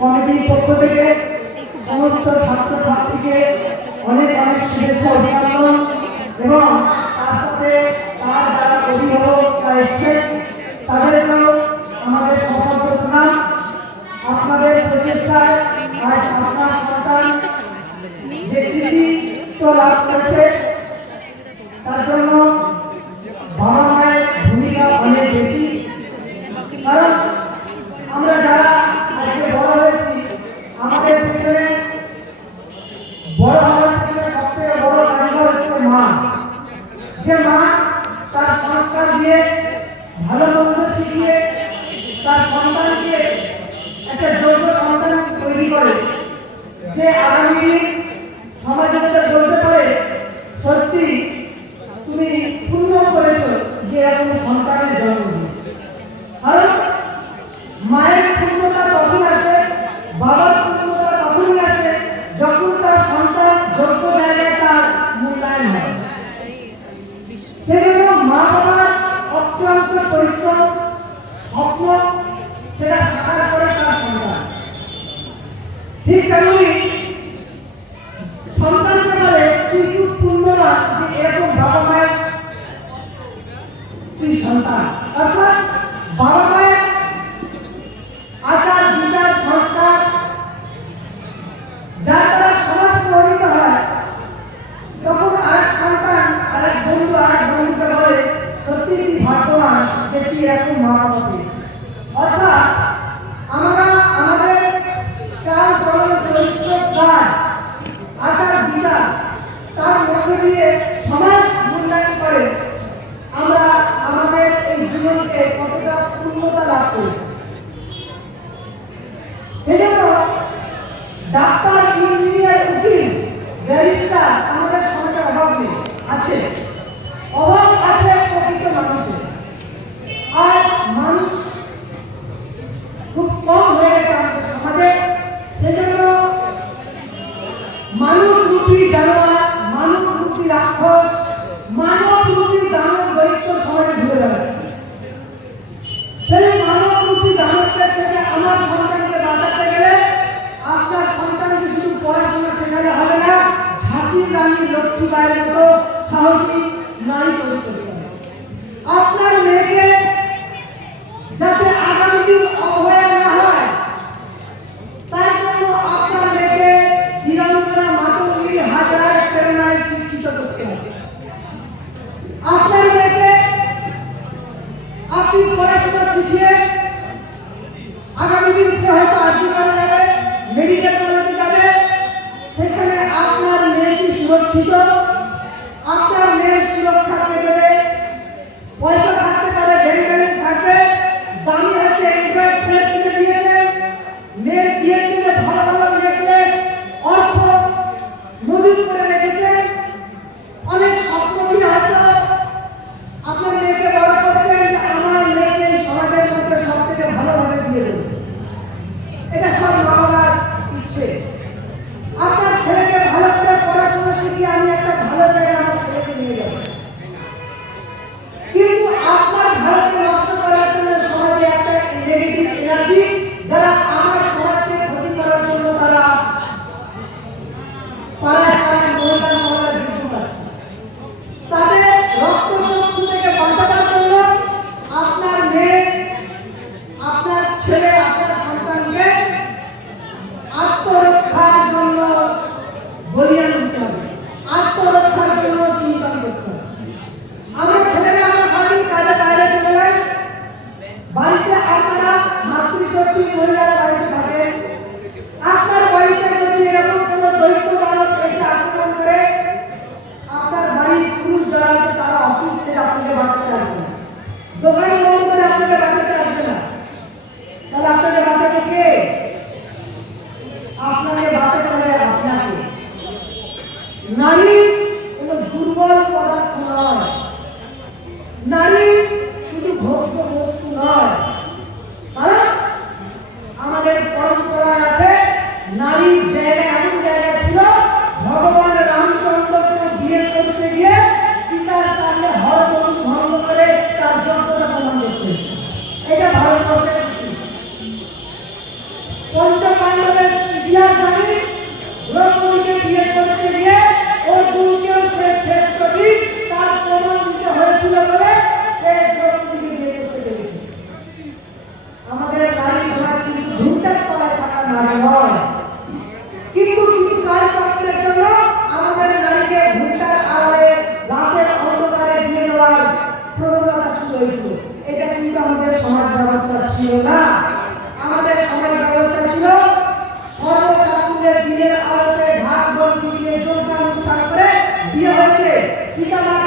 কমিটির পক্ষ থেকে সমস্ত ছাত্রছাত্রীকে অনেক অনেক শুভেচ্ছা অভিনন্দন এবং তার সাথে তার যারা অভিভাবকরা এসছেন তাদেরকেও আমাদের সশব্দ প্রণাম। আপনাদের প্রচেষ্টায় আজ আপনার সন্তান যে কৃতিত্ব লাভ করেছে তার জন্য বাবা মায়ের ভূমিকা অনেক বেশি। কারণ আমরা যারা আজকে বড় হয়েছি আমাদের পিছনে বড় হওয়ার থেকে সবথেকে বড় কারিগর হচ্ছে মা। যে মা তার সংস্কার দিয়ে ভালো মন্দ শিখিয়ে তার সন্তানকে একটা যোগ্য সন্তান তৈরি করে, যে আগামী দিন সমাজে যাতে বলতে পারে সত্যি তুমি পূর্ণ করেছ যে এরকম সন্তানের জন্ম দিয়ে। কারণ মায়ের পূর্ণতা তখন আসে, বাবার পূর্ণতা তখনই আসে যখন তার সন্তান যোগ্য জায়গায় তার মূল্যায়ন হয়। সেজন্য মা বাবার অক্লান্ত পরিশ্রম স্বপ্ন সেটা সাকার করে তার সন্তান। ঠিক তেমনি সন্তানকে বলে তুই খুব পুণ্যবান যে এরকম বাবা মায়ের তুই সন্তান। অর্থাৎ বাবা মায়ের আচার বিচার সংস্কার যার দ্বারা সমাজ প্রভাবিত হয়, তখন আরেক সন্তান আরেক বন্ধুকে বলে সত্যি তুই ভাগ্যবান যে তুই এরকম মা বাবা পেয়েছিস। অর্থাৎ আমরা আমাদের চাল চলন চরিত্র কাজ আচার বিচার তার মধ্যে দিয়ে সমাজ মূল্যায়ন করে আমরা আমাদের এই জীবনকে কতটা পূর্ণতা লাভ করি। সেজন্য ডাক্তার, ইঞ্জিনিয়ার, উকিল, ব্যারিস্টার আমাদের সমাজে অভাব নেই, আছে। অভাব আছে প্রকৃত মানুষের। আর মানুষ খুব কম হয়ে গেছে আমাদের সমাজে। সেজন্য মানুষ রূপী জানোয়ার, মানব রূপী রাক্ষস, মানব রূপী দানব দৈত্য সমাজে ঘুরে বেড়াচ্ছে। সেই মানব রূপী দানবদের থেকে আমার সন্তানকে বাঁচাতে গেলে আপনার সন্তানকে শুধু পড়াশোনা শেখালে হবে না, ঝাঁসির রানী লক্ষ্মীবাইয়ের মতো সাহসী নারী তৈরি করতে হবে। আপনার মেয়েকে যাতে আগামী দিন অবহেলা না হয় তার জন্য আপনার মেয়েকে বীরাঙ্গনা মাতঙ্গিনী হাজরার প্রেরণায় শিক্ষিত করতে হবে। আপনার মেয়েকে আপনি পড়াশোনা শিখিয়ে আগামী দিন সে হয়তো আর্জিকারে যাবে, মেডিকেল কলেজে যাবে, সেখানে আপনার মেয়েটি সুরক্ষিত, আপনার মেয়ের সুরক্ষা কে দেবে? পয়সা থাকতে পারে, ব্যাংক ব্যালেন্স থাকবে, দামি হাতে অ্যান্ড্রয়েড সেট কিনে দিয়েছেন, মেয়ের বিয়ের জন্য ভালো ভালো নেকলেস অর্থ মজুত করে রেখেছেন, অনেক স্বপ্ন দিয়ে হয়তো আপনার মেয়েকে বড় করছেন যে আমার মেয়েকে সমাজের মধ্যে সব থেকে ভালোভাবে দিয়ে দেবে। এটা সব মা বাবার ইচ্ছে। আপনার ছেলেকে ভালো করে পড়াশোনা শিখিয়ে আমি একটা ভালো জায়গায় আমার ছেলেকে নিয়ে যাব, কিন্তু আপনার ভালোকে নষ্ট করার জন্য সমাজে একটা নেগেটিভ এনার্জি, যারা আমার সমাজকে ক্ষতি করার জন্য তারা পাড়ায় পাড়ায় মহল্লায় বৃদ্ধি পাচ্ছে। তাদের রক্তচক্ষু থেকে বাঁচাবার জন্য আপনার মেয়ে, আপনার ছেলে, আপনার সন্তানকে আত্মরক্ষার জন্য বলিয়ান দিতে হবে, আত্মরক্ষার জন্য চিন্তা করতে হবে। আমরা ছেলেরা আমরা সারাদিন কাজে বাইরে চলে যাই, বাড়িতে আপনারা মাতৃশক্তি মহিলারা বাড়িতে থাকেন। আপনার বাড়িতে যদি এরকম কোনো দৈত্য দানব এসে আক্রমণ করে, আপনার বাড়ির পুরুষ যারা আছে তারা অফিস ছেড়ে আপনাকে বাঁচাতে আসবে না, দোকান বন্ধ করে আপনাকে বাঁচাতে আসবে না। তাহলে আপনাকে বাঁচাবে কে? আপনাকে বাঁচাতে হবে আপনাকে। নারী কোনো দুর্বল পদার্থ নয়, নারী শুধু ভোগ্য বস্তু নয়। কারণ আমাদের পরম্পরায় আছে নারীর জায়গা এমন জায়গা ছিল, ভগবান রামচন্দ্রকে বিয়ে করতে গিয়ে সীতার সামনে হরধনু ভঙ্গ করে তার যোগ্যতা প্রমাণ করতে। এটা ভারতবর্ষের পঞ্চপাণ্ডব পিতা